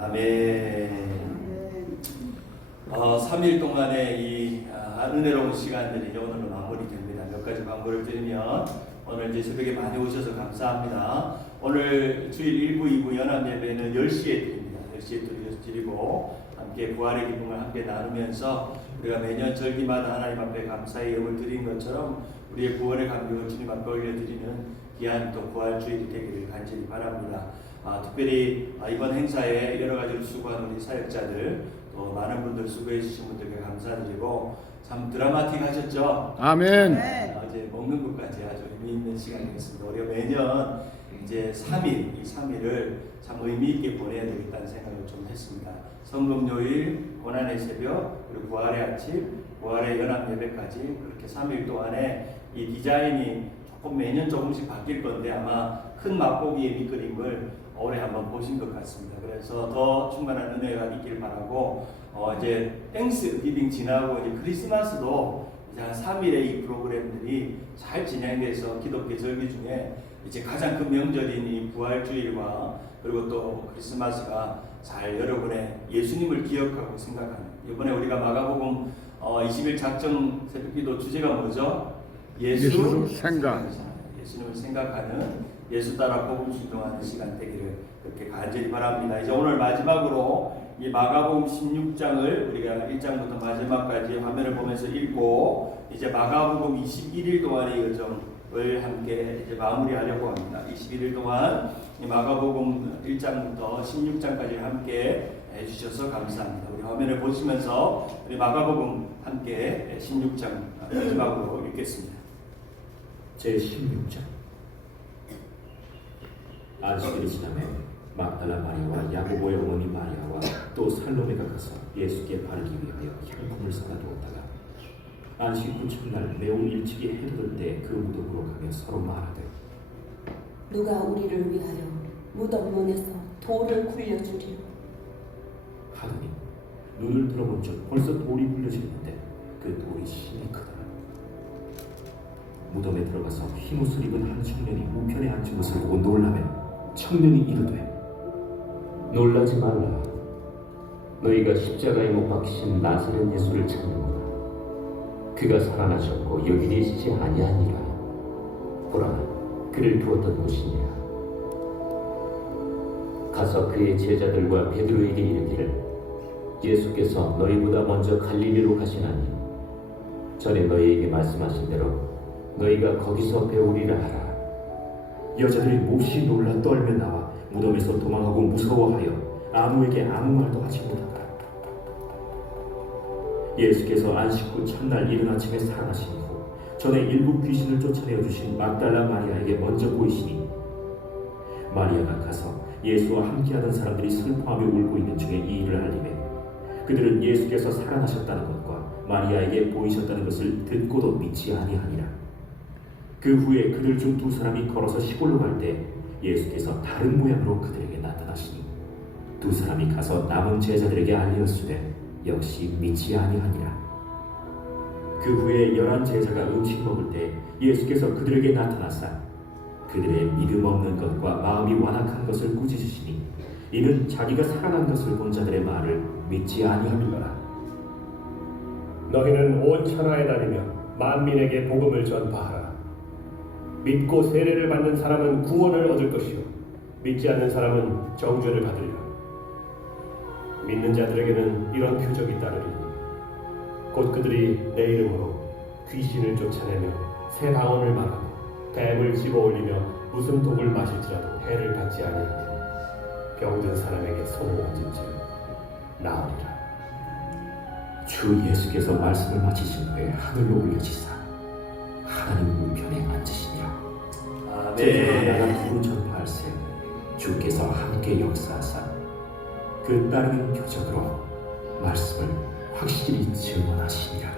아멘. 3일 동안의 이 은혜로운 시간들이 이제 오늘로 마무리됩니다. 몇 가지 광고를 드리면, 오늘 이제 새벽에 많이 오셔서 감사합니다. 오늘 주일 1부, 2부 연합 예배는 10시에 드립니다. 10시에 드리고 함께 부활의 기쁨을 함께 나누면서 우리가 매년 절기마다 하나님 앞에 감사의 예물을 드린 것처럼 우리의 구원의 감격을 주님 앞에 올려드리는 귀한 또 부활 주일이 되기를 간절히 바랍니다. 특별히 이번 행사에 여러 가지로 수고한 우리 사역자들, 또 많은 분들 수고해 주신 분들께 감사드리고, 참 드라마틱하셨죠? 아멘. 이제 먹는 것까지 아주 의미 있는 시간이었습니다. 우리가 매년 이제 3일, 이 3일을 참 의미 있게 보내야 되겠다는 생각을 좀 했습니다. 성금요일, 고난의 새벽, 그리고 부활의 아침, 부활의 연합 예배까지 그렇게 3일 동안에 이 디자인이 매년 조금씩 바뀔 건데 아마 큰 맛보기의 밑그림을 올해 한번 보신 것 같습니다. 그래서 더 충만한 은혜가 있길 바라고, 이제 땡스 기빙 지나고 이제 크리스마스도 이제 한 3일의 이 프로그램들이 잘 진행돼서 기독교 절기 중에 이제 가장 큰 명절인 이 부활주일과 그리고 또 크리스마스가 잘 여러분의 예수님을 기억하고 생각하는, 이번에 우리가 마가복음 20일 작정 새벽기도 주제가 뭐죠? 예수 생각. 예수님을 생각하는, 예수 따라 복음 순종하는 시간 되기를 그렇게 간절히 바랍니다. 이제 오늘 마지막으로 이 마가복음 16장을 우리가 1장부터 마지막까지 화면을 보면서 읽고, 이제 마가복음 21일 동안의 여정을 함께 이제 마무리하려고 합니다. 21일 동안 이 마가복음 1장부터 16장까지 함께 해주셔서 감사합니다. 우리 화면을 보시면서 우리 마가복음 함께 16장 마지막으로 읽겠습니다. 제16장. 안식일이 지나매 막달라 마리아와 야고보의 어머니 마리아와 또 살로메가 가서 예수께 바르기 위하여 향품을 사다 두었다가 안식 후 첫날 매우 일찍이 해 돋을 때 그 무덤으로 가며 서로 말하되, 누가 우리를 위하여 무덤 문에서 돌을 굴려주리요. 하더니 눈을 들어본 즉 벌써 돌이 굴려지는데 그 돌이 심히 크더라. 무덤에 들어가서 흰 옷을 입은 한 청년이 우편에 앉은 것을 보고 놀라매 청년이 이르되, 놀라지 말라. 너희가 십자가에 못 박히신 나사렛 예수를 찾는구나. 그가 살아나셨고 여기 계시지 아니하니라. 보라, 그를 두었던 곳이니라. 가서 그의 제자들과 베드로에게 이르기를, 예수께서 너희보다 먼저 갈릴리로 가시나니 전에 너희에게 말씀하신 대로 너희가 거기서 배우리라 하라. 여자들이 몹시 놀라 떨며 나와 무덤에서 도망하고 무서워하여 아무에게 아무 말도 하지 못하더라. 예수께서 안식 후 첫날 이른 아침에 살아나신 후 전에 일곱 귀신을 쫓아내어 주신 막달라 마리아에게 먼저 보이시니, 마리아가 가서 예수와 함께하던 사람들이 슬퍼하며 울고 있는 중에 이 일을 알리매 그들은 예수께서 살아나셨다는 것과 마리아에게 보이셨다는 것을 듣고도 믿지 아니하니라. 그 후에 그들 중 두 사람이 걸어서 시골로 갈 때 예수께서 다른 모양으로 그들에게 나타나시니 두 사람이 가서 남은 제자들에게 알리었으되 역시 믿지 아니하니라. 그 후에 11 제자가 음식 먹을 때 예수께서 그들에게 나타나사 그들의 믿음 없는 것과 마음이 완악한 것을 꾸짖으시니 이는 자기가 살아난 것을 본 자들의 말을 믿지 아니함이라. 너희는 온 천하에 다니며 만민에게 복음을 전파하라. 믿고 세례를 받는 사람은 구원을 얻을 것이요 믿지 않는 사람은 정죄를 받으리라. 믿는 자들에게는 이런 표적이 따르리니 곧 그들이 내 이름으로 귀신을 쫓아내며 새 방언을 말하며 뱀을 집어올리며 무슨 독을 마실지라도 해를 받지 아니하며 병든 사람에게 손을 얹은즉 나으리라. 주 예수께서 말씀을 마치신 후에 하늘로 올려지사 하나님 우편에 앉으시니라. 제자가 나가 두루 전파할세 주께서 함께 역사하사 그 따르는 표적으로 말씀을 확실히 증언하시니라.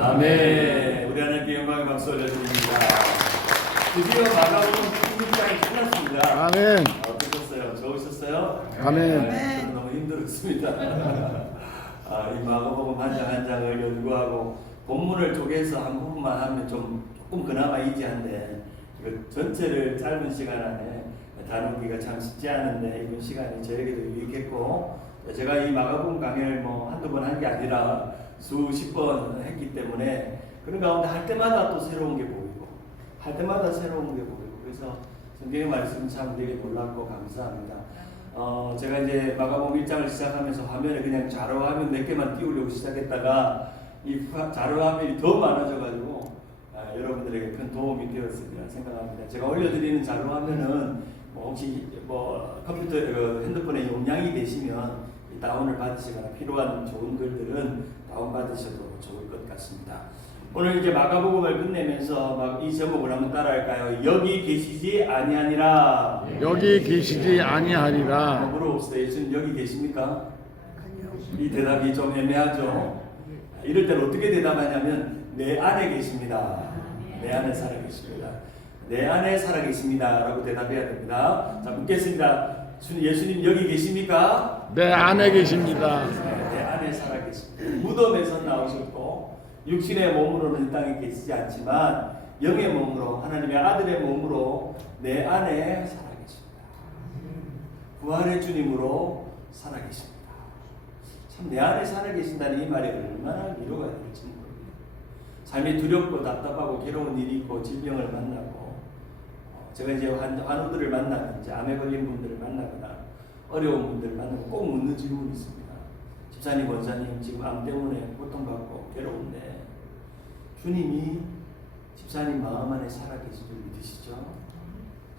아멘. 우리 하나님께 영광의 박수 올려드립니다. 드디어 마가복음 16장이 끝났습니다. 아멘. 어떠셨어요? 좋으셨어요? 아멘. 저는 너무 힘들었습니다. 이 마가복음 한 장 한 장을 연구하고 본문을 쪼개서 한 부분만 하면 조금 그나마 이지한데 이거 전체를 짧은 시간 안에 나누기가 참 쉽지 않은데 이번 시간이 저에게도 유익했고, 제가 이 마가복음 강의를 뭐 한두 번 한 게 아니라 수십 번 했기 때문에 그런 가운데 할 때마다 또 새로운 게 보이고, 할 때마다 새로운 게 보이고, 그래서 성경의 말씀 참 되게 놀랍고 감사합니다. 제가 이제 마가복음 1장을 시작하면서 화면에 그냥 자료화면 몇 개만 띄우려고 시작했다가 이 자료화면이 더 많아져가지고 여러분들에게 큰 도움이 되었으리라 생각합니다. 제가 올려드리는 자료화면은 혹시 컴퓨터 핸드폰에 용량이 되시면 다운을 받으시거나 필요한 좋은 글들은 다운 받으셔도 좋을 것 같습니다. 오늘 이제 마가복음을 끝내면서 이 제목을 한번 따라할까요? 여기 계시지 아니하니라. 여기 계시지 아니하리라. 물어봅시다. 예수님 여기 계십니까? 이 대답이 좀 애매하죠. 이럴 때는 어떻게 대답하냐면 내 안에 계십니다. 내 안에 살아 계십니다. 내 안에 살아 계십니다. 라고 대답해야 됩니다. 자, 묻겠습니다. 예수님 여기 계십니까? 내 안에 계십니다. 네, 내 안에 살아 계십니다. 무덤에서 나오셨고 육신의 몸으로는 이 땅에 계시지 않지만 영의 몸으로, 하나님의 아들의 몸으로 내 안에 살아 계십니다. 부활의 주님으로 살아 계십니다. 참 내 안에 살아 계신다는 이 말이 얼마나 위로가 될지 모릅니다. 삶이 두렵고 답답하고 괴로운 일이 있고 질병을 만나고, 제가 이제 환우들을 만나면, 이제 암에 걸린 분들을 만나거나 어려운 분들을 만나면 꼭 묻는 질문이 있습니다. 집사님, 원사님 지금 암 때문에 고통받고 괴로운데 주님이 집사님 마음 안에 살아계신 줄 믿으시죠?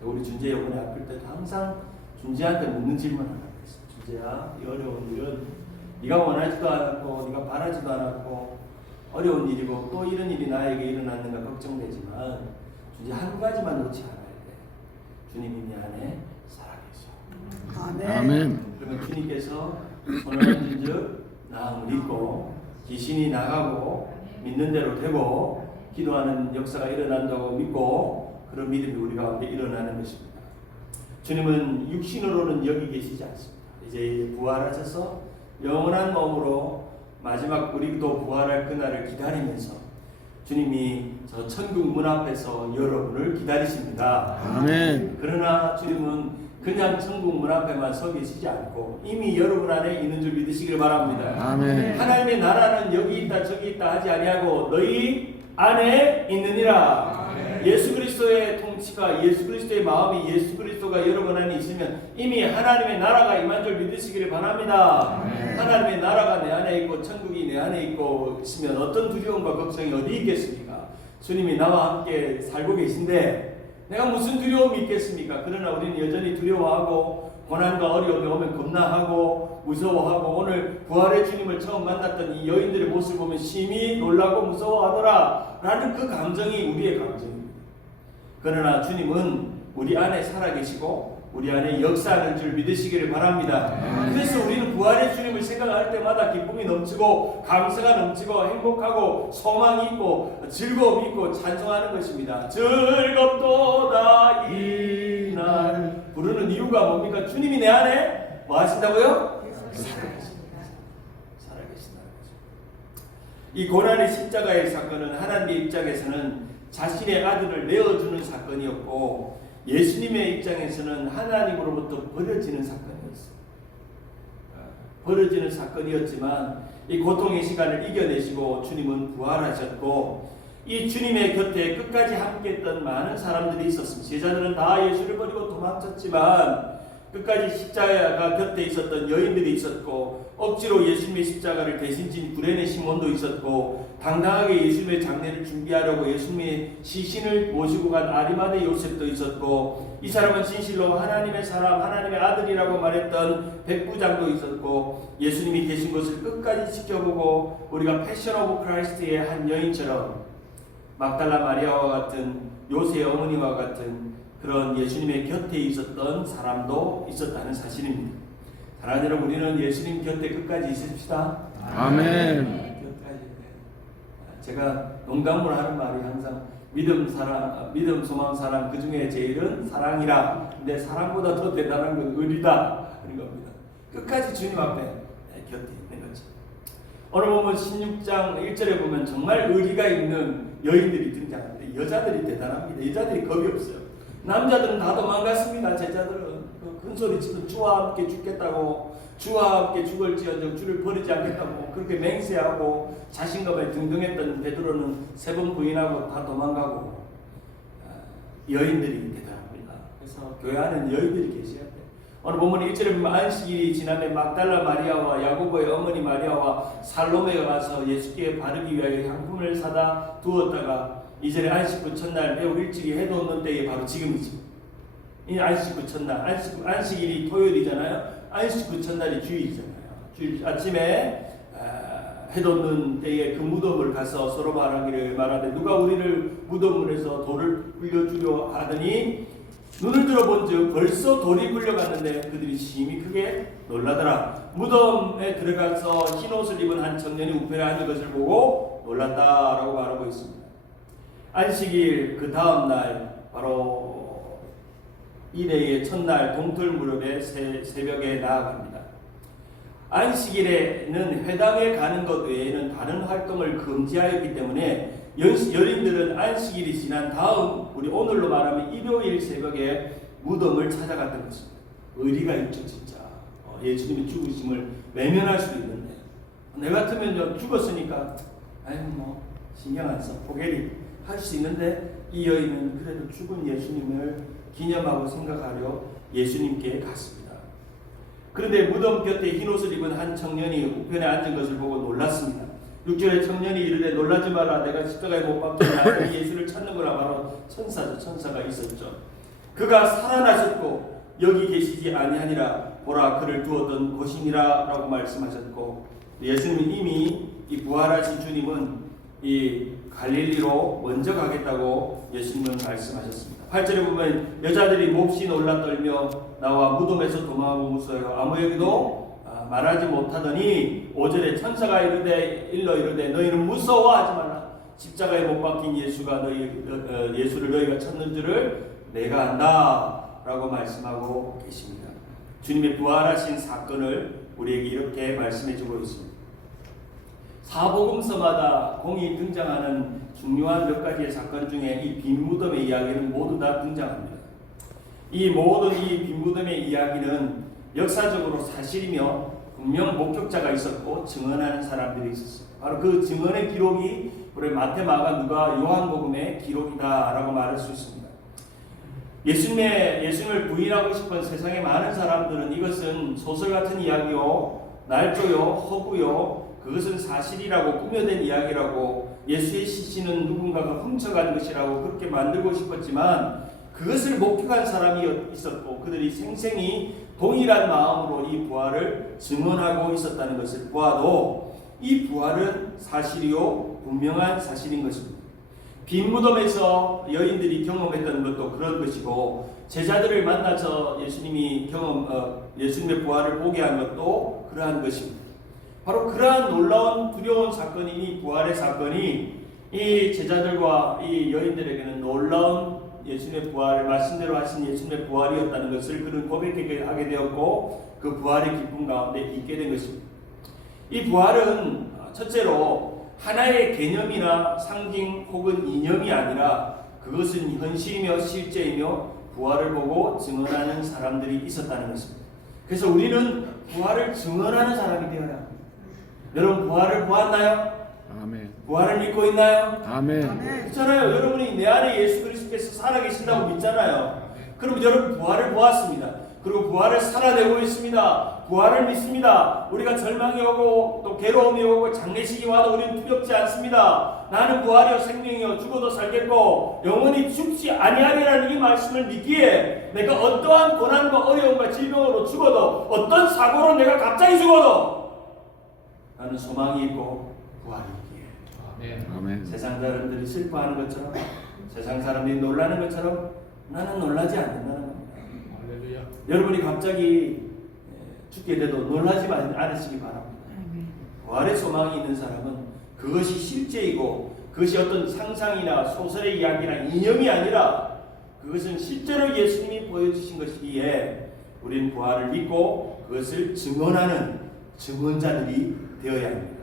우리 준재 이번에 아플 때도 항상 준재한테 묻는 질문 하나 했어요. 준재야, 이 어려운 일은 네가 원하지도 않았고 네가 바라지도 않았고 어려운 일이고 또 이런 일이 나에게 일어났는가 걱정되지만 준재 한 가지만 놓지 않아야 돼. 주님이 네 안에 살아계셔. 아멘. 그러면 주님께서 손을 얹은즉 나음을 입고 귀신이 나가고 믿는 대로 되고 기도하는 역사가 일어난다고 믿고 그런 믿음이 우리 가운데 일어나는 것입니다. 주님은 육신으로는 여기 계시지 않습니다. 이제 부활하셔서 영원한 몸으로 마지막 우리도 부활할 그날을 기다리면서 주님이 저 천국 문 앞에서 여러분을 기다리십니다. 아멘. 그러나 주님은 그냥 천국 문 앞에만 서 계시지 않고 이미 여러분 안에 있는 줄 믿으시길 바랍니다. 아멘. 하나님의 나라는 여기 있다 저기 있다 하지 아니하고 너희 안에 있느니라. 예수 그리스도의 통치가, 예수 그리스도의 마음이, 예수 그리스도가 여러분 안에 있으면 이미 하나님의 나라가 임한 줄 믿으시기를 바랍니다. 하나님의 나라가 내 안에 있고 천국이 내 안에 있고 있으면 어떤 두려움과 걱정이 어디 있겠습니까? 주님이 나와 함께 살고 계신데 내가 무슨 두려움이 있겠습니까? 그러나 우리는 여전히 두려워하고 고난과 어려움이 오면 겁나하고 무서워하고, 오늘 부활의 주님을 처음 만났던 이 여인들의 모습을 보면 심히 놀라고 무서워하더라 라는 그 감정이 우리의 감정입니다. 그러나 주님은 우리 안에 살아계시고 우리 안에 역사하는 줄 믿으시기를 바랍니다. 그래서 우리는 부활의 주님을 생각할 때마다 기쁨이 넘치고 감사가 넘치고 행복하고 소망이 있고 즐거움이 있고 찬송하는 것입니다. 즐겁도다 이날 부르는 이유가 뭡니까? 주님이 내 안에 뭐 하신다고요? 살아계신다는 거죠. 이 고난의 십자가의 사건은 하나님의 입장에서는 자신의 아들을 내어주는 사건이었고 예수님의 입장에서는 하나님으로부터 버려지는 사건이었어요. 버려지는 사건이었지만 이 고통의 시간을 이겨내시고 주님은 부활하셨고 이 주님의 곁에 끝까지 함께했던 많은 사람들이 있었습니다. 제자들은 다 예수를 버리고 도망쳤지만 끝까지 십자가 곁에 있었던 여인들이 있었고 억지로 예수님의 십자가를 대신 진 구레네 시몬도 있었고 당당하게 예수님의 장례를 준비하려고 예수님의 시신을 모시고 간 아리마대 요셉도 있었고 이 사람은 진실로 하나님의 사람, 하나님의 아들이라고 말했던 백부장도 있었고 예수님이 계신 것을 끝까지 지켜보고 우리가 패션 오브 크라이스트의 한 여인처럼 막달라 마리아와 같은 요셉의 어머니와 같은 그런 예수님의 곁에 있었던 사람도 있었다는 사실입니다. 사랑하는 여러분, 우리는 예수님 곁에 끝까지 있읍시다. 아멘. 제가 농담으로 하는 말이 항상 믿음, 소망, 사랑 그 중에 제일은 사랑이라. 근데 사랑보다 더 대단한 건 의리다 하는 겁니다. 끝까지 주님 앞에 곁에 있는 거죠. 오늘 보면 16장 1절에 보면 정말 의리가 있는 여인들이 등장합니다. 여자들이 대단합니다. 여자들이 겁이 없어요. 남자들은 다 도망갔습니다. 제자들은 큰 소리 치면 주와 함께 죽겠다고, 주와 함께 죽을지언정 주를 버리지 않겠다고 그렇게 맹세하고 자신감에 등등했던 베드로는 3번 부인하고 다 도망가고, 여인들이 대단합니다. 그래서 교회 안에는 여인들이 계셔야 돼요. 오늘 본문 1절에 보면 안식일이 지나면 막달라 마리아와 야고보의 어머니 마리아와 살로메가 가서 예수께 바르기 위하여 향품을 사다 두었다가 2절에 안식 후 첫날 매우 일찍이 해도 없는 때에 바로 지금이지. 이 안식 후 첫날, 안식일이 토요일이잖아요. 안식 후 첫날이 주일이잖아요. 주일 아침에 해도 없는 때에 그 무덤을 가서 서로 말하되 누가 우리를 무덤문에서 돌을 굴려주려 하더니 눈을 들어본즉 벌써 돌이 굴려갔는데 그들이 심히 크게 놀라더라. 무덤에 들어가서 흰 옷을 입은 한 청년이 우편에 앉은 것을 보고 놀랐다라고 말하고 있습니다. 안식일 그 다음 날 바로 이래의 첫날 동틀 무렵에 새벽에 나아갑니다. 안식일에는 회당에 가는 것 외에는 다른 활동을 금지하였기 때문에 여인들은 안식일이 지난 다음 우리 오늘로 말하면 일요일 새벽에 무덤을 찾아갔던 것입니다. 의리가 있죠 진짜. 예수님이 죽으심을 외면할 수도 있는데 내 같으면 죽었으니까 뭐 신경 안 써 포기리 할 수 있는데 이 여인은 그래도 죽은 예수님을 기념하고 생각하려 예수님께 갔습니다. 그런데 무덤 곁에 흰옷을 입은 한 청년이 우편에 앉은 것을 보고 놀랐습니다. 6절에 청년이 이르되 놀라지 마라 내가 십자가에 못 박혔나 예수를 찾는구나. 바로 천사죠. 천사가 있었죠. 그가 살아나셨고 여기 계시지 아니하니라 보라 그를 두었던 곳이니라 라고 말씀하셨고, 예수님은 이미 이 부활하신 주님은 이 갈릴리로 먼저 가겠다고 예수님은 말씀하셨습니다. 8절에 보면 여자들이 몹시 놀라 떨며 나와 무덤에서 도망하고 무서워요. 아무 얘기도 말하지 못하더니 5절에 천사가 일러 이르되 너희는 무서워하지 말라. 십자가에 못 박힌 예수가 예수를 너희가 찾는 줄을 내가 안다 라고 말씀하고 계십니다. 주님의 부활하신 사건을 우리에게 이렇게 말씀해 주고 있습니다. 사복음서마다 공이 등장하는 중요한 몇 가지의 사건 중에 이 빈 무덤의 이야기는 모두 다 등장합니다. 이 모든 이 빈 무덤의 이야기는 역사적으로 사실이며 분명 목격자가 있었고 증언하는 사람들이 있었어요. 바로 그 증언의 기록이 우리 마태, 마가, 누가, 요한복음의 기록이다라고 말할 수 있습니다. 예수님을 부인하고 싶은 세상의 많은 사람들은 이것은 소설 같은 이야기요, 날조요, 허구요, 그것은 사실이라고 꾸며낸 이야기라고, 예수의 시신은 누군가가 훔쳐간 것이라고 그렇게 만들고 싶었지만 그것을 목격한 사람이 있었고 그들이 생생히 동일한 마음으로 이 부활을 증언하고 있었다는 것을 보아도 이 부활은 사실이요 분명한 사실인 것입니다. 빈 무덤에서 여인들이 경험했던 것도 그런 것이고 제자들을 만나서 예수님의 부활을 보게 한 것도 그러한 것입니다. 바로 그러한 놀라운 두려운 사건이 이 부활의 사건이 이 제자들과 이 여인들에게는 놀라운 예수님의 부활을 말씀대로 하신 예수님의 부활이었다는 것을 그는 고백하게 되었고 그 부활의 기쁨 가운데 있게 된 것입니다. 이 부활은 첫째로 하나의 개념이나 상징 혹은 이념이 아니라 그것은 현실이며 실제이며 부활을 보고 증언하는 사람들이 있었다는 것입니다. 그래서 우리는 부활을 증언하는 사람이 되어야 합니다. 여러분 부활을 보았나요? 아멘. 부활을 믿고 있나요? 아멘. 그렇잖아요. 여러분이 내 안에 예수 그리스도께서 살아계신다고 믿잖아요. 그럼 여러분 부활을 보았습니다. 그리고 부활을 살아내고 있습니다. 부활을 믿습니다. 우리가 절망이 오고 또 괴로움이 오고 장례식이 와도 우리는 두렵지 않습니다. 나는 부활이요 생명이요 죽어도 살겠고 영원히 죽지 아니하리라는 이 말씀을 믿기에 내가 어떠한 고난과 어려움과 질병으로 죽어도 어떤 사고로 내가 갑자기 죽어도 나는 소망이 있고 부활이 있기에 아멘. 세상 사람들이 슬퍼하는 것처럼 세상 사람들이 놀라는 것처럼 나는 놀라지 않는다는 겁니다. 여러분이 갑자기 죽게 돼도 놀라지 않으시기 바랍니다. 부활의 소망이 있는 사람은 그것이 실제이고 그것이 어떤 상상이나 소설의 이야기나 이념이 아니라 그것은 실제로 예수님이 보여주신 것이기에 우리는 부활을 믿고 그것을 증언하는 증언자들이 되어야 합니다.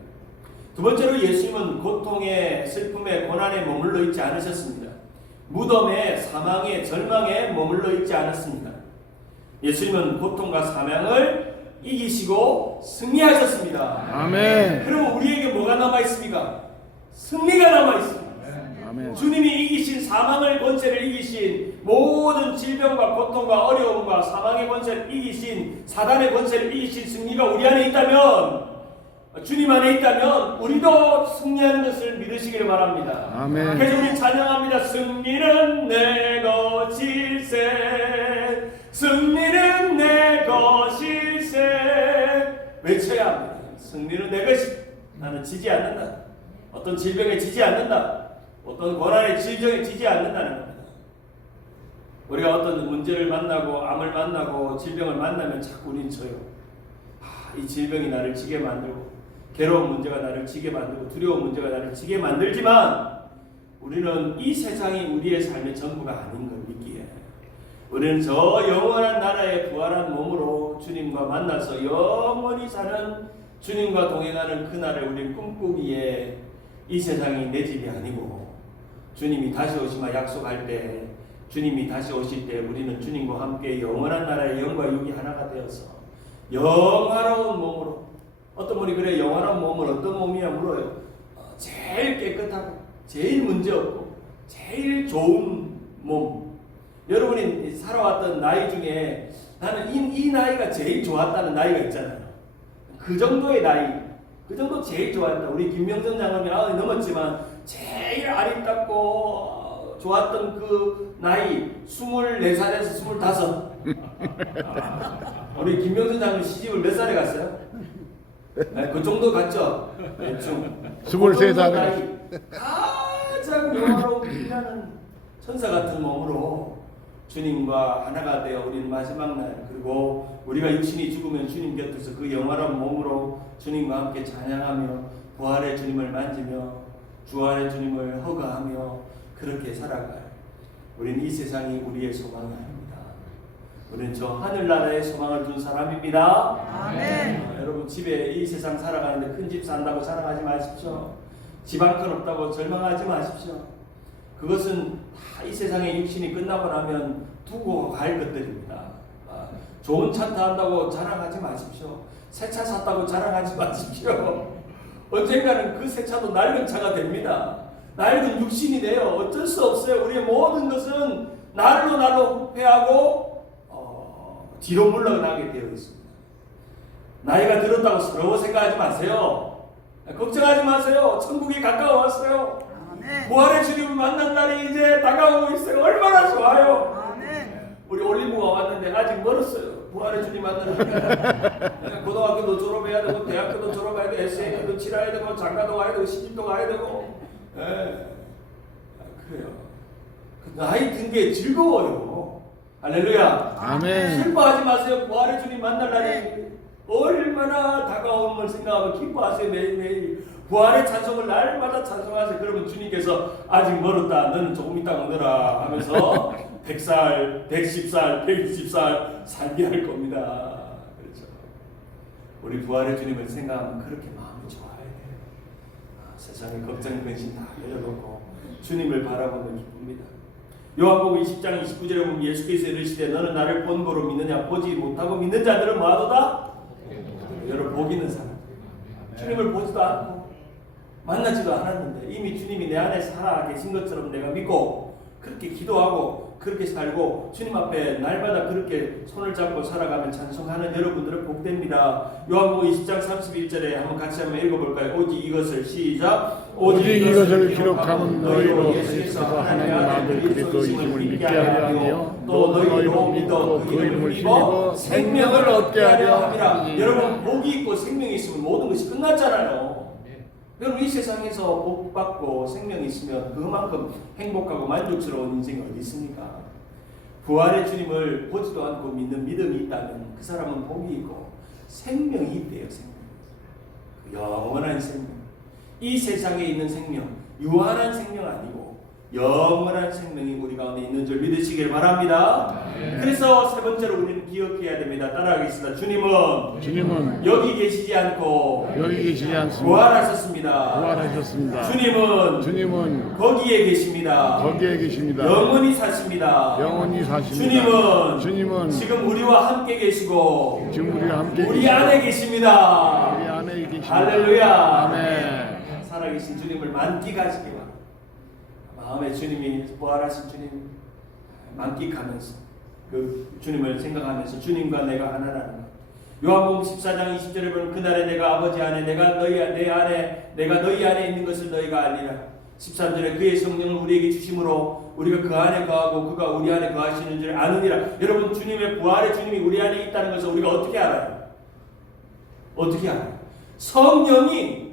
두 번째로 예수님은 고통에 슬픔에 고난에 머물러 있지 않으셨습니다. 무덤에 사망에 절망에 머물러 있지 않았습니다. 예수님은 고통과 사망을 이기시고 승리하셨습니다. 아멘. 그러면 우리에게 뭐가 남아 있습니까? 승리가 남아 있습니다. 아멘. 주님이 이기신 사망의 권세를 이기신 모든 질병과 고통과 어려움과 사망의 권세를 이기신 사단의 권세를 이기신 승리가 우리 안에 있다면, 주님 안에 있다면 우리도 승리하는 것을 믿으시기를 바랍니다. 아멘. 그래서 우리 찬양합니다. 승리는 내 것일세, 승리는 내 것일세. 외쳐야 합니다. 승리는 내 것이. 나는 지지 않는다. 어떤 질병에 지지 않는다. 어떤 고난의 질병에 지지 않는다는 겁니다. 우리가 어떤 문제를 만나고 암을 만나고 질병을 만나면 자꾸 우리는 져요. 이 질병이 나를 지게 만들고, 괴로운 문제가 나를 지게 만들고, 두려운 문제가 나를 지게 만들지만 우리는 이 세상이 우리의 삶의 전부가 아닌 걸 믿기에, 우리는 저 영원한 나라의 부활한 몸으로 주님과 만나서 영원히 사는, 주님과 동행하는 그날을 우리는 꿈꾸기에 이 세상이 내 집이 아니고, 주님이 다시 오시마 약속할 때, 주님이 다시 오실 때 우리는 주님과 함께 영원한 나라의 영과 육이 하나가 되어서 영화로운 몸으로, 어떤 분이 그래, 영화로운 몸은 어떤 몸이야 물어요. 제일 깨끗하고 제일 문제없고 제일 좋은 몸. 여러분이 살아왔던 나이 중에 나는 이 나이가 제일 좋았다는 나이가 있잖아요. 그 정도의 나이, 그 정도 제일 좋았다. 우리 김명선 장관이 넘었지만 제일 아름답고 좋았던 그 나이 24살에서 25. 우리 김명선 장관이 시집을 몇 살에 갔어요? 네, 그 정도 갔죠? 대충 23살에 가장 영화로운 빛나는 천사 같은 몸으로 주님과 하나가 되어 우리는 마지막 날, 그리고 우리가 육신이 죽으면 주님 곁에서 그 영화로운 몸으로 주님과 함께 찬양하며 부활의 주님을 만지며 주활의 주님을 허가하며 그렇게 살아갈, 우리는 이 세상이 우리의 소망이 아닙니다. 우리는 저 하늘나라의 소망을 둔 사람입니다. 아멘. 여러분, 집에 이 세상 살아가는데 큰 집 산다고 자랑하지 마십시오. 집 한 칸 없다고 절망하지 마십시오. 그것은 다 이 세상의 육신이 끝나고 나면 두고 갈 것들입니다. 좋은 차 탄다고 자랑하지 마십시오. 새 차 샀다고 자랑하지 마십시오. 언젠가는 그 새 차도 낡은 차가 됩니다. 낡은 육신이 돼요. 어쩔 수 없어요. 우리의 모든 것은 날로 후퇴하고 뒤로 물러나게 되어 있습니다. 나이가 들었다고 서러워 생각하지 마세요. 걱정하지 마세요. 천국이 가까워왔어요. 부활의 주님을 만난 날이 이제 다가오고 있어요. 얼마나 좋아요. 우리 올림부가 왔는데 아직 멀었어요. 부활의 주님 만나는 날. 고등학교도 졸업해야 되고, 대학교도 졸업해야 되고, SA도 치러야 되고, 장가도 가야 되고, 시집도 가야 되고. 그래요. 나이 든 게 즐거워요. 할렐루야. 아멘. 슬퍼하지 마세요. 부활의 주님 만날 날이 얼마나 다가옴을 생각하면 기뻐하세요. 매일매일 부활의 찬송을 날마다 찬송하세요. 그러면 주님께서 아직 멀었다, 너는 조금 있다 오너라 하면서 100살, 110살, 120살 살게 할 겁니다. 그렇죠. 우리 부활의 주님을 생각하면 그렇게 마음이 좋아야 돼요. 세상의 걱정, 근심 다 내려놓고 주님을 바라보는 기쁩니다. 요한복음 20장 29절에 보면 예수께서 이르시되 너는 나를 본 거로 믿느냐, 보지 못하고 믿는 자들은 뭐하도다? 여러분, 복 있는 사람, 주님을 보지도 않고 만나지도 않았는데 이미 주님이 내 안에 살아 계신 것처럼 내가 믿고 그렇게 기도하고 그렇게 살고 주님 앞에 날마다 그렇게 손을 잡고 살아가면 찬송하는 여러분들은 복됩니다. 요한복음 20장 31절에 한번 같이 한번 읽어볼까요? 오직 이것을 시작. 오직 이것을 기록하면 너희로 예수께서 하나님 아들 그리스도이심을 믿게 하려 하며 또 너희로 믿어 그 이름을 힘입어 생명을 얻게 하려 함이라. 여러분, 복이 있고 생명이 있으면 모든 것이 끝났잖아요. 여러분, 이 세상에서 복 받고 생명이 있으면 그만큼 행복하고 만족스러운 인생이 어디 있습니까? 부활의 주님을 보지도 않고 믿는 믿음이 있다면 그 사람은 복이 있고 생명이 있대요. 생명, 영원한 생명. 이 세상에 있는 생명, 유한한 생명 아니고 영원한 생명이 우리 가운데 있는 줄 믿으시길 바랍니다. 그래서 세 번째로 우리는 기억해야 됩니다. 따라하겠습니다. 주님은 여기 계시지 않고 여기 계시지 않습니다. 부활하셨습니다. 부활하셨습니다. 주님은 거기에 계십니다. 거기에 계십니다. 영원히 사십니다. 영원히 사십니다. 주님은 지금 우리와 함께 계시고 지금 우리와 함께 우리 안에 계십니다. 우리 안에 계십니다. 할렐루야. 아멘. 살아계신 주님을 만끽하시기 바랍니다. 마음에 주님이 부활하신 주님 만끽하면서 그 주님을 생각하면서 주님과 내가 하나라는 것. 요한복음 14장 20절에 보면 그날에 내가 아버지 안에 내가 너희 안에 있는 것을 너희가 알리라. 13절에 그의 성령을 우리에게 주심으로 우리가 그 안에 거하고 그가 우리 안에 거하시는 줄 아느니라. 여러분 주님의 부활의 주님이 우리 안에 있다는 것을 우리가 어떻게 알아요? 어떻게 알아요? 성령이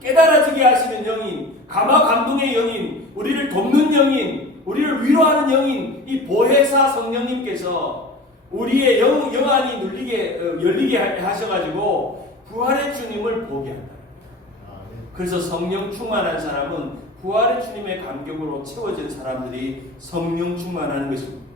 깨달아지게 하시는 영인, 감화 감동의 영인, 우리를 돕는 영인, 우리를 위로하는 영인, 이 보혜사 성령님께서 우리의 영안이 열리게 하셔가지고 부활의 주님을 보게 한다. 그래서 성령 충만한 사람은 부활의 주님의 감격으로 채워진 사람들이 성령 충만하는 것입니다.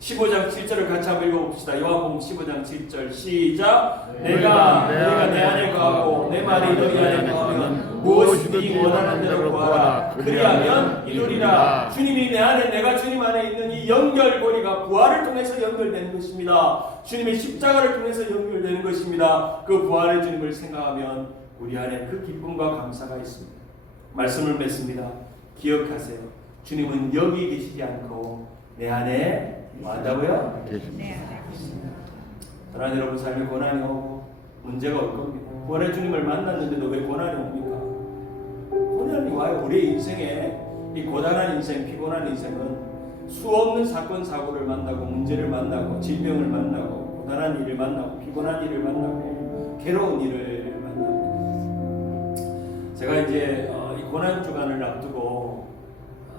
15장 7절을 같이 한번 읽어봅시다. 요한복음 15장 7절 시작. 내가 내 안에 거하고 내 말이 너희 안에 거하면 무엇이든지 원하는 대로 구하라. 그리하면 이루리라. 주님이 내 안에 내가 주님 안에 있는 이 연결고리가 부활을 통해서 연결되는 것입니다. 주님의 십자가를 통해서 연결되는 것입니다. 그 부활의 주님을 생각하면 우리 안에 그 기쁨과 감사가 있습니다. 말씀을 맺습니다. 기억하세요. 주님은 여기 계시지 않고 내 안에 뭐한다고요? 사랑하는 여러분, 삶에 고난이 오고 문제가 올 겁니다. 부활의 주님을 만났는데도 왜 고난이 옵니까? 고난이 와요. 우리 인생에 이 고단한 인생, 피곤한 인생은 수없는 사건 사고를 만나고 문제를 만나고 질병을 만나고 고단한 일을 만나고 피곤한 일을 만나고 괴로운 일을 만납니다. 제가 이제 이 고난 주간을 앞두고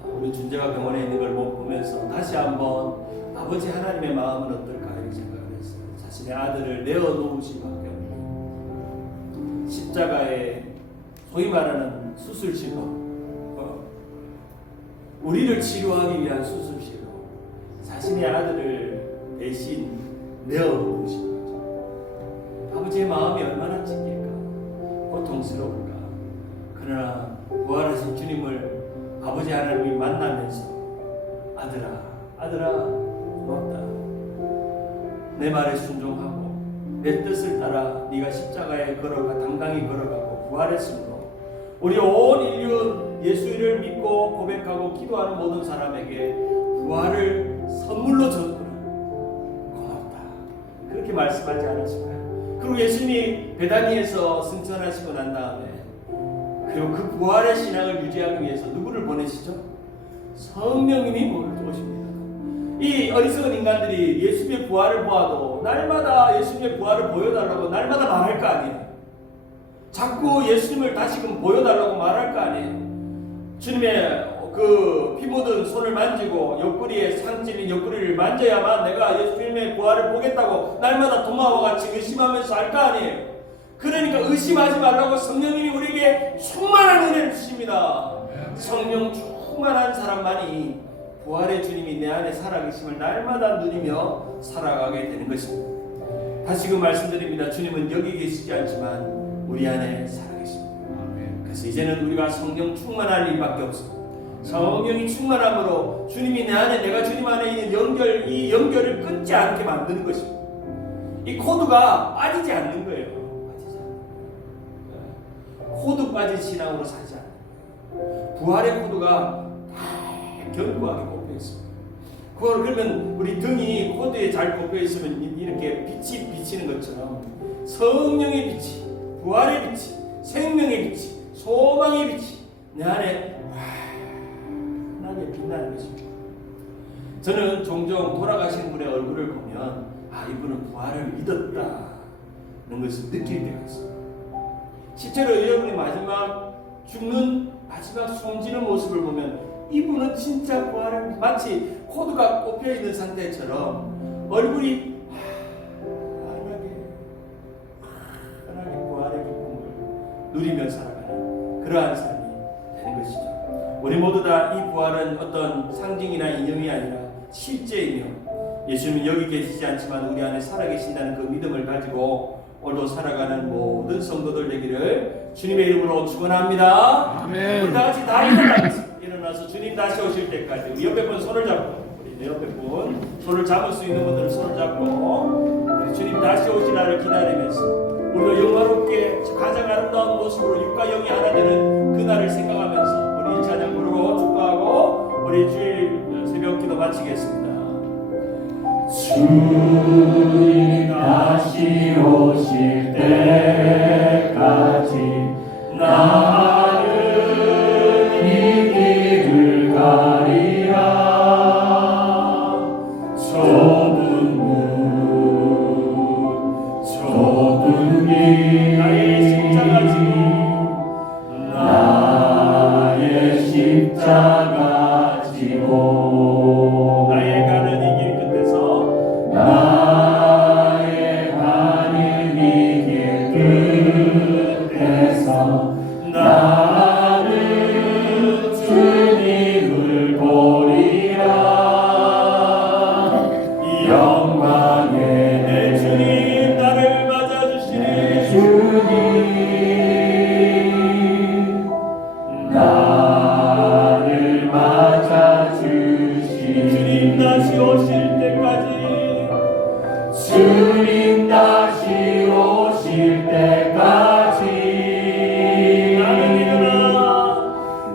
우리 준재가 병원에 있는 걸 보면서 다시 한번 아버지 하나님의 마음은 어떨까 이렇게 생각을 했어요. 자신의 아들을 내어놓을 수밖에 없는 십자가에 소위 말하는 수술실로 우리를 치료하기 위한 수술실로 자신의 아들을 대신 내어놓으신 거죠. 아버지의 마음이 얼마나 찢길까, 고통스러울까. 그러나 부활하신 주님을 아버지 하나님이 만나면서 아들아 고맙다. 내 말에 순종하고 내 뜻을 따라 네가 십자가에 당당히 걸어가고 부활했으므로 우리 온 인류 예수를 믿고 고백하고 기도하는 모든 사람에게 부활을 선물로 줬구나. 고맙다. 그렇게 말씀하지 않았을까요? 그리고 예수님이 베다니에서 승천하시고 난 다음에 그리고 그 부활의 신앙을 유지하기 위해서 누구를 보내시죠? 성령님이 오십니다. 이 어리석은 인간들이 예수님의 부활을 보아도 날마다 예수님의 부활을 보여달라고 날마다 말할 거 아니에요. 자꾸 예수님을 다시금 보여달라고 말할 거 아니에요. 주님의 그 피 묻은 손을 만지고 옆구리에 상집인 옆구리를 만져야만 내가 예수님의 부활을 보겠다고 날마다 도마와 같이 의심하면서 할 거 아니에요. 그러니까 의심하지 말라고 성령님이 우리에게 충만한 은혜를 주십니다. 성령 충만한 사람만이 부활의 주님이 내 안에 살아계심을 날마다 누리며 살아가게 되는 것입니다. 다시금 말씀드립니다. 주님은 여기 계시지 않지만 우리 안에 살아계십니다. 그래서 이제는 우리가 성령 충만할 일밖에 없습니다. 성령이 충만함으로 주님이 내 안에 내가 주님 안에 있는 이 연결을 끊지 않게 만드는 것입니다. 이 코드가 빠지지 않는 거예요. 코드 빠진 신앙으로 살지 않아요. 부활의 코드가 견고하게 꼽혀 있습니다. 그걸 그러면 우리 등이 코드에 잘 꼽혀 있으면 이렇게 빛이 비치는 것처럼 성령의 빛이, 부활의 빛이, 생명의 빛이, 소망의 빛이 내 안에 환하게 빛나는 것입니다. 저는 종종 돌아가신 분의 얼굴을 보면 이분은 부활을 믿었다는 것을 느낄 때가 있습니다. 실제로 여러분이 마지막 숨지는 모습을 보면 이분은 진짜 부활을 마치 코드가 꼽혀있는 상태처럼 얼굴이 환하게 부활의 기쁨을 누리며 살아가는 그러한 삶이 되는 것이죠. 우리 모두 다 이 부활은 어떤 상징이나 이념이 아니라 실제이며 예수님은 여기 계시지 않지만 우리 안에 살아계신다는 그 믿음을 가지고 오늘도 살아가는 모든 성도들 되기를 주님의 이름으로 축원합니다. 아멘. 우리 다 같이 다 일어나서 주님 다시 오실 때까지 우리 옆에 분 손을 잡고 우리 내 옆에 분 손을 잡을 수 있는 분들은 손을 잡고 우리 주님 다시 오실 날을 기다리면서 우리가 영화롭게 가장 아름다운 모습으로 육과 영이 하나 되는 그날을 생각하면서 우리 찬양 부르고 축도하고 우리 주일 새벽 기도 마치겠습니다. 주님 다시 오실 때까지 나는 이 길을 가리라. 좁은 길 나의 십자가 지고 나의 가는 이 길 끝에서 나는 주님을 보리라. 영광의 내 주님 나를 맞아주시니 주님 나를 맞아주시니 주님 다시 오실 때까지 주님 다시 오실 때까지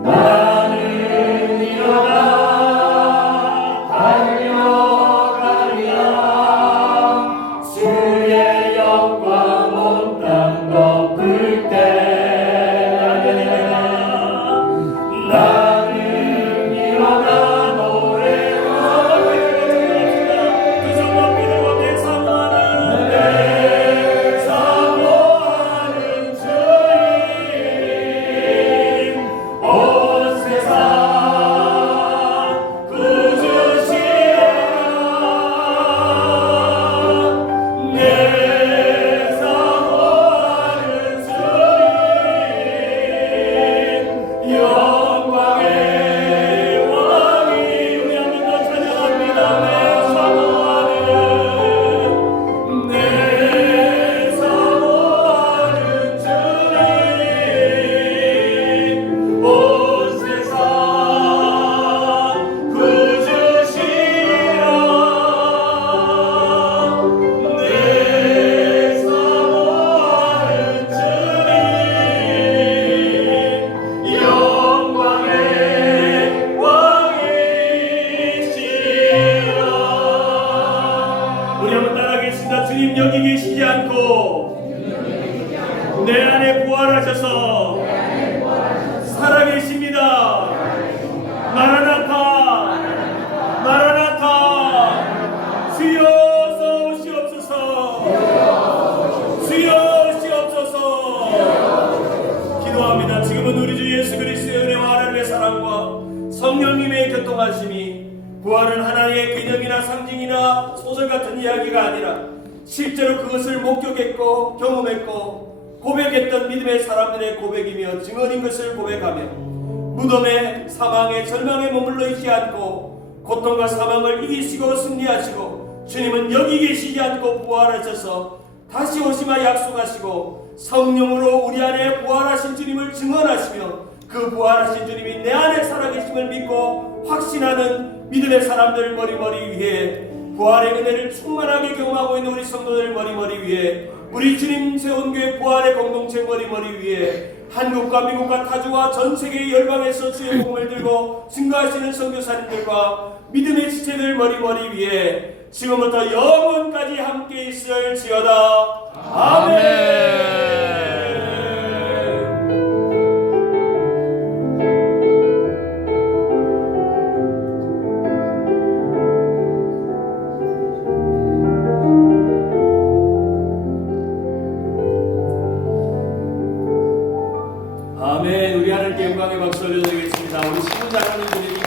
나는 일어나 달려가리라. 주의 영광 온 땅 덮을 때 나는 일어나 노래하리. 그 성만 믿고 내 사모하는 주님 온 세상 구주시라. 내 사모하는 주님 영광의 왕이 우리 한번 더 찬양합니다. 내 사모하는 주님 온 세상 구주시라. 내 사모하는 주님 영광의 왕이시라. 우리 한번 따라하겠습니다. 주님 여기 계시지 않고 내 안에 부활하셔서 살아계십니다. 마라나타 마라나타 주여 오시옵소서. 주여 오시옵소서. 기도합니다. 지금은 우리 주 예수 그리스도의 은혜와 하나님의 사랑과 성령님의 교통하심이 부활은 하나의 개념이나 상징이나 소설 같은 이야기가 아니라 실제로 그것을 목격했고 경험했고 고백했던 믿음의 사람들의 고백이며 증언인 것을 고백하며 무덤에 사망에 절망에 머물러 있지 않고 고통과 사망을 이기시고 승리하시고 주님은 여기 계시지 않고 부활하셔서 다시 오시마 약속하시고 성령으로 우리 안에 부활하신 주님을 증언하시며 그 부활하신 주님이 내 안에 살아계심을 믿고 확신하는 믿음의 사람들 머리머리 위에 부활의 은혜를 충만하게 경험하고 있는 우리 성도들 머리머리 위에 우리 주님 세운 교회 부활의 공동체 머리머리 위에 한국과 미국과 타주와 전 세계의 열방에서 주의 복음을 들고 증거하시는 선교사님들과 믿음의 지체들 머리머리 위에 지금부터 영원까지 함께 있을지어다. 아멘. 아멘. 우리 하나님께 영광의 박수 올려드리겠습니다. 우리 신부 장로님들이